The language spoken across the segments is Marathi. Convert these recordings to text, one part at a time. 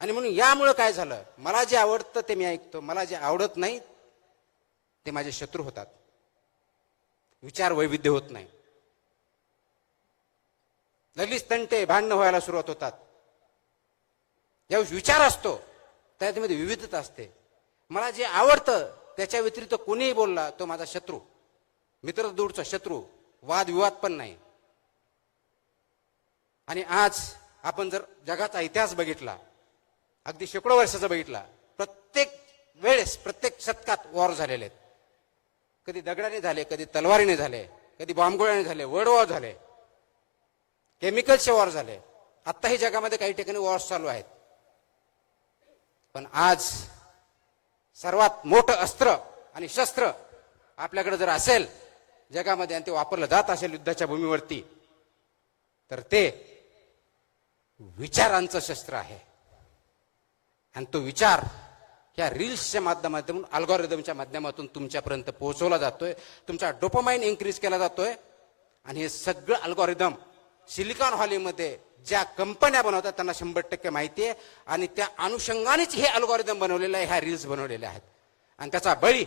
आणि म्हणून यामुळे काय झालं, मला जे आवडतं ते मी ऐकतो, मला जे आवडत नाही ते माझे शत्रू होतात, विचार वैविध्य होत नाही, लगेच तंटे भांडणं व्हायला सुरुवात होतात. ज्यावेळेस विचार असतो त्यामध्ये विविधता असते. मला जे आवडतं त्याच्या व्यतिरिक्त कोणीही बोलला तो माझा शत्रू, मित्र दूरचा शत्रू, वादविवाद पण नाही. आणि आज आपण जर जगाचा इतिहास बघितला, अगदी शेकडो वर्षाचा बघितला, प्रत्येक वेळेस प्रत्येक शतकात वॉर झालेले आहेत. कधी दगडाने झाले, कधी तलवारीने झाले, कधी बॉम्बगोळ्याने झाले, वर्ल्ड वॉर झाले, केमिकलचे वॉर झाले. आत्ताही जगामध्ये काही ठिकाणी वॉर्स चालू आहेत. पण आज सर्वात मोठं अस्त्र आणि शस्त्र आपल्याकडे जर असेल जगामध्ये आणि ते वापरलं जात असेल युद्धाच्या भूमीवरती, तर ते विचारांचं शस्त्र आहे. आणि तो विचार ह्या रील्सच्या माध्यमातून, अल्गोरिदमच्या माध्यमातून तुमच्यापर्यंत पोहोचवला जातोय. तुमचा डोपामाइन इन्क्रीज केला जातोय. आणि हे सगळं अल्गोरिदम सिलिकॉन व्हॅलीमध्ये ज्या कंपन्या बनवतात त्यांना 100% माहिती आहे. आणि त्या अनुषंगानेच हे अल्गोरिदम बनवलेलं आहे, ह्या रील्स बनवलेल्या आहेत. आणि त्याचा बळी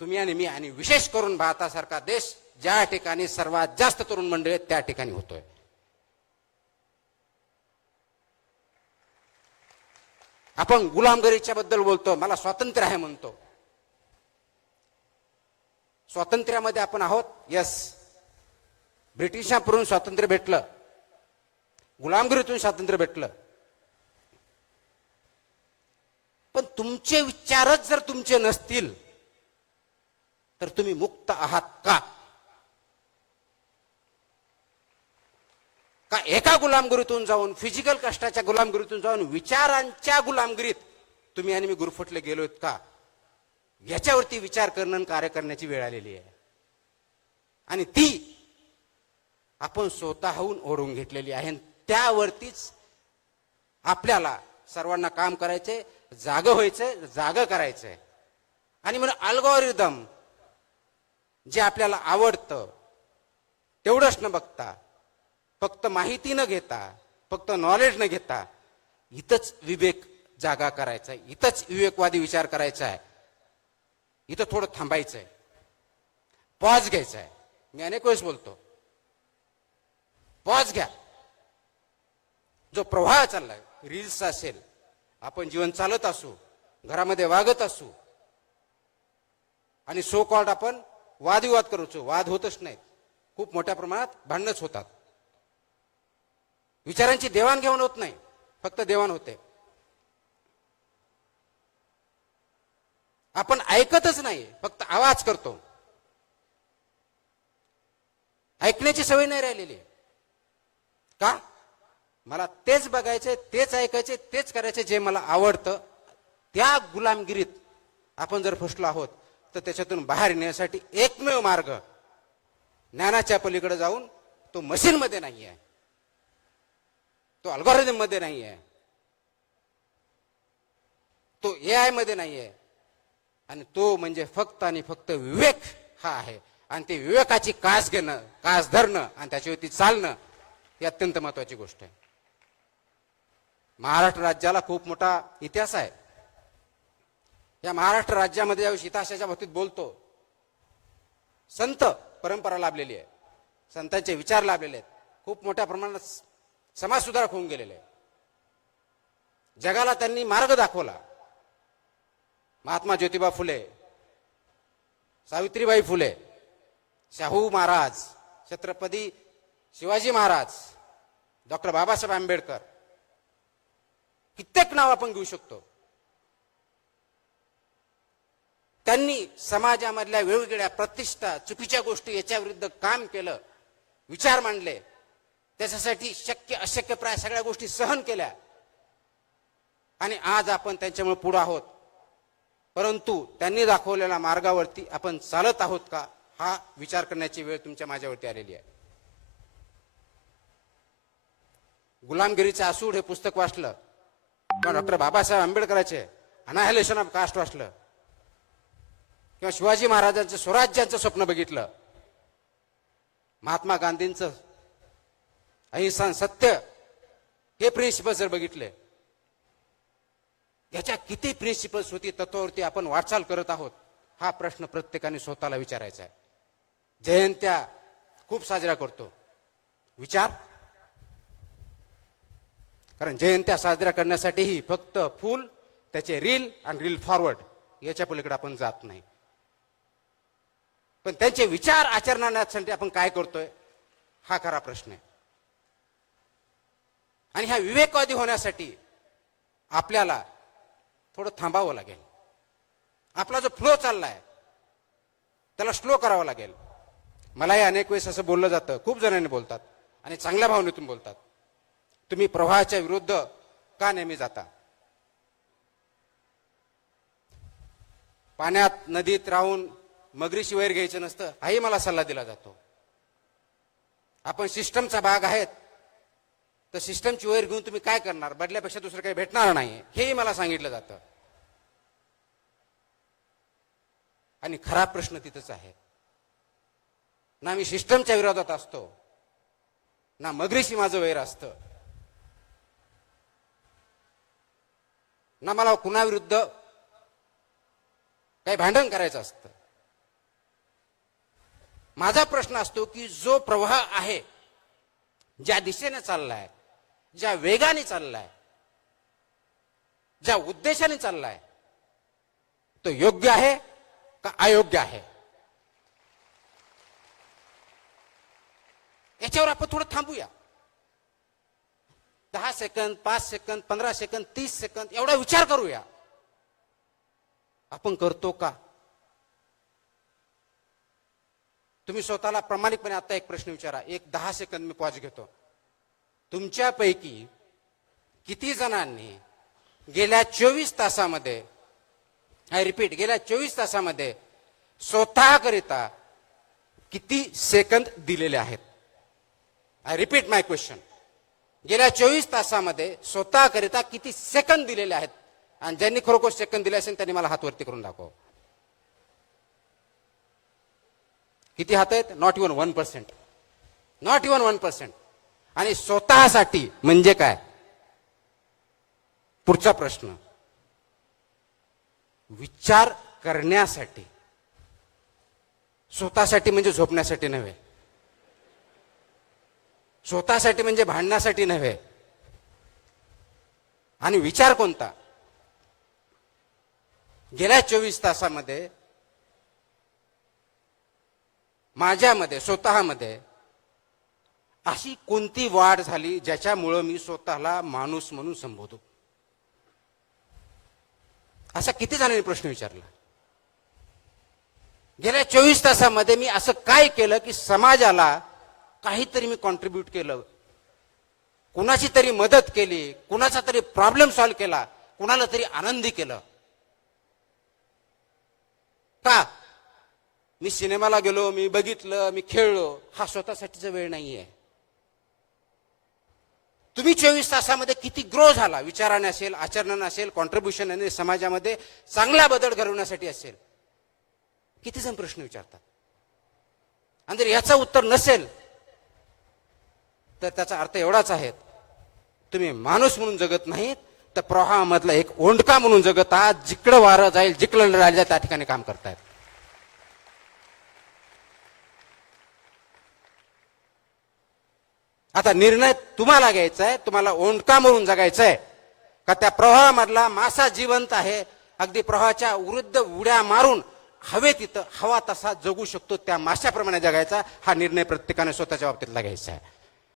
तुम्ही आणि मी, आणि विशेष करून भारतासारखा देश ज्या ठिकाणी सर्वात जास्त तरुण मंडळी आहेत त्या ठिकाणी होतोय. आपण गुलामगिरीच्या बद्दल बोलतो, मला स्वातंत्र्य आहे म्हणतो. स्वातंत्र्यामध्ये आपण आहोत, यस. ब्रिटिशांकडून स्वातंत्र्य भेटलं, गुलामगिरीतून स्वातंत्र्य भेटलं. पण तुमचे विचारच जर तुमचे नसतील तर तुम्ही मुक्त आहात का? का एका गुलामगिरीतून जाऊन, फिजिकल कष्टाच्या गुलामगिरीतून जाऊन विचारांच्या गुलामगिरीत तुम्ही आणि मी गुरफटले गेलोत का? याच्यावरती विचार करणं आणि कार्य करण्याची वेळ आलेली आहे. आणि ती आपण स्वतःहून ओढून घेतलेली आहे. त्यावरतीच आपल्याला सर्वांना काम करायचंय, जागं व्हायचंय, जागं करायचंय. आणि म्हणून अल्गोरिदम जे आपल्याला आवडतं तेवढंच न बघता, फक्त माहिती न घेता, फक्त नॉलेज न घेता, इथंच विवेक जागा करायचा आहे, इथंच विवेकवादी विचार करायचा आहे, इथं थोडं थांबायचंय, पॉज घ्यायचा आहे. मी अनेक वेळेस बोलतो, पॉज घ्या. जो प्रवाह चाललाय, रील्स असेल, आपण जीवन चालत असू, घरामध्ये वागत असू, आणि सो कॉल्ड आपण वादविवाद करूचो, वाद होतच नाहीत, खूप मोठ्या प्रमाणात भांडणच होतात. विचारांची देवाणघेवाण होत नाही, फक्त देवाण होते. आपण ऐकतच नाही, फक्त आवाज करतो. ऐकण्याची सवय नाही राहिलेली. का? मला तेच बघायचे, तेच ऐकायचे, तेच करायचे जे मला आवडतं. त्या गुलामगिरीत आपण जर फसलो आहोत तर त्याच्यातून बाहेर येण्यासाठी एकमेव मार्ग ज्ञानाच्या पलीकडे जाऊन, तो मशीन मध्ये नाही आहे, तो अल्गोरिदम मध्ये नाही आहे, तो AI मध्ये नाही आहे, आणि तो म्हणजे फक्त आणि फक्त विवेक हा आहे. आणि ते विवेकाची कास घेणं, कास धरणं आणि त्याच्यावरती चालणं ही अत्यंत महत्वाची गोष्ट आहे. महाराष्ट्र राज्याला खूप मोठा इतिहास आहे. या महाराष्ट्र राज्यामध्ये ज्यावेळेस इतिहासाच्या बाबतीत बोलतो, संत परंपरा लाभलेली आहे, संतांचे विचार लाभलेले आहेत, खूप मोठ्या प्रमाणात समाजसुधारक होऊन गेलेले आहे. जगाला त्यांनी मार्ग दाखवला. महात्मा ज्योतिबा फुले, सावित्रीबाई फुले, शाहू महाराज, छत्रपती शिवाजी महाराज, डॉक्टर बाबासाहेब आंबेडकर, कित्येक नाव आपण घेऊ शकतो. त्यांनी समाजामधल्या वेगवेगळ्या प्रतिष्ठा, चुकीच्या गोष्टी याच्या विरुद्ध काम केलं, विचार मांडले, त्याच्यासाठी शक्य अशक्य प्राय सगळ्या गोष्टी सहन केल्या. आणि आज आपण त्यांच्यामुळे पुढे आहोत. परंतु त्यांनी दाखवलेल्या मार्गावरती आपण चालत आहोत का, हा विचार करण्याची वेळ तुमच्या माझ्यावरती आलेली आहे. गुलामगिरीचे आसूड हे पुस्तक वाचलं, किंवा डॉक्टर बाबासाहेब आंबेडकरांचे अनाहिलेशन ऑफ कास्ट वाचलं, किंवा शिवाजी महाराजांचं स्वराज्याचं स्वप्न बघितलं, महात्मा गांधींचं अहिंसा सत्य हे प्रिन्सिपल जर बघितले, याच्या किती प्रिन्सिपल्स होती, तत्वावरती आपण वाटचाल करत आहोत, हा प्रश्न प्रत्येकाने स्वतःला विचारायचा आहे. जयंत्या खूप साजरा करतो, विचार. कारण जयंत्या साजरा करण्यासाठीही फक्त फुल, त्याचे रील आणि रील फॉरवर्ड याच्या पलीकडे आपण जात नाही. पण त्यांचे विचार आचरणासाठी आपण काय करतोय, हा खरा प्रश्न आहे. आणि ह्या विवेकवादी होण्यासाठी आपल्याला थोडं थांबावं लागेल. आपला जो फ्लो चाललाय त्याला स्लो करावा लागेल. मलाही अनेक वेळेस असं बोललं जातं, खूप जणांनी बोलतात आणि चांगल्या भावनेतून बोलतात, तुम्ही प्रवाहाच्या विरुद्ध का नेहमी जाता? पाण्यात नदीत राहून मगरीशी वैर घ्यायचं नसतं, हाही मला सल्ला दिला जातो. आपण सिस्टमचा भाग आहेत, तर सिस्टमची वैर घेऊन तुम्ही काय करणार, बदल्यापेक्षा दुसरं काही भेटणार नाही, हेही मला सांगितलं जातं. आणि खरा प्रश्न तिथंच आहे. ना मी सिस्टमच्या विरोधात असतो, ना मगरीशी माझं वैर असतं, ना मला कुणाविरुद्ध काही भांडण करायचं असतं. माझा प्रश्न असतो की जो प्रवाह आहे, ज्या दिशेने चाललाय, ज्या वेगाने चाललाय, ज्या उद्देशाने चाललाय, तो योग्य आहे का अयोग्य आहे? याच्यावर आपण थोडं थांबूया. 10 सेकंद, 5 सेकंद, 15 सेकंद, 30 सेकंद एवढा विचार करूया. आपण करतो का? तुम्ही स्वतःला प्रामाणिकपणे आता एक प्रश्न विचारा. एक 10 सेकंद मी पॉज घेतो. तुमच्यापैकी किती जणांनी गेल्या 24 तासामध्ये, आय रिपीट, गेल्या 24 तासामध्ये स्वतःकरिता किती सेकंद दिलेले आहेत? I repeat my question. गेल्या 24 तासामध्ये स्वतःकरिता किती सेकंद दिलेले आहेत? आणि ज्यांनी खरोखर सेकंद दिले असेल त्यांनी मला हात वरती करून दाखव. किती हात आहेत? Not even 1%. Not even 1%. आणि स्वतःसाठी म्हणजे काय? पुढचा प्रश्न, विचार करण्यासाठी. स्वतःसाठी म्हणजे झोपण्यासाठी नव्हे, स्वतःसाठी म्हणजे भांडण्यासाठी नव्हे. आणि विचार कोणता? गेल्या 24 तासामध्ये माझ्यामध्ये, स्वतःमध्ये अशी कोणती वाढ झाली ज्याच्यामुळं मी स्वतःला माणूस म्हणून संबोधू? असा किती जणांनी प्रश्न विचारला? गेल्या 24 तासामध्ये मी असं काय केलं की समाजाला काहीतरी मी कॉन्ट्रीब्यूट केलं, कुणाची तरी मदत केली, कुणाचा तरी प्रॉब्लेम सॉल्व्ह केला, कुणाला तरी आनंदी केलं? का? मी सिनेमाला गेलो, मी बघितलं, मी खेळलो, हा स्वतःसाठीचा वेळ नाहीये. तुम्ही 24 तासामध्ये किती ग्रो झाला, विचाराने असेल, आचरणाने असेल, कॉन्ट्रीब्युशन समाजामध्ये चांगला बदल घडवण्यासाठी असेल, किती जण प्रश्न विचारतात. आणि जर याचं उत्तर नसेल तर त्याचा अर्थ एवढाच आहे, तुम्ही माणूस म्हणून जगत नाहीत, तर प्रवाहामधला एक ओंडका म्हणून जगत आहात. जिकडं वारं जाईल, जिकडं राहिलं त्या ठिकाणी काम करतायत. आता निर्णय तुम्हाला घ्यायचा आहे, तुम्हाला ओंडका म्हणून जगायचं आहे का त्या प्रवाहामधला मासा जिवंत आहे, अगदी प्रवाहाच्या विरुद्ध उड्या मारून हवे तिथं हवा तसा जगू शकतो त्या माशाप्रमाणे जगायचा? हा निर्णय प्रत्येकाने स्वतःच्या बाबतीतला घ्यायचा आहे.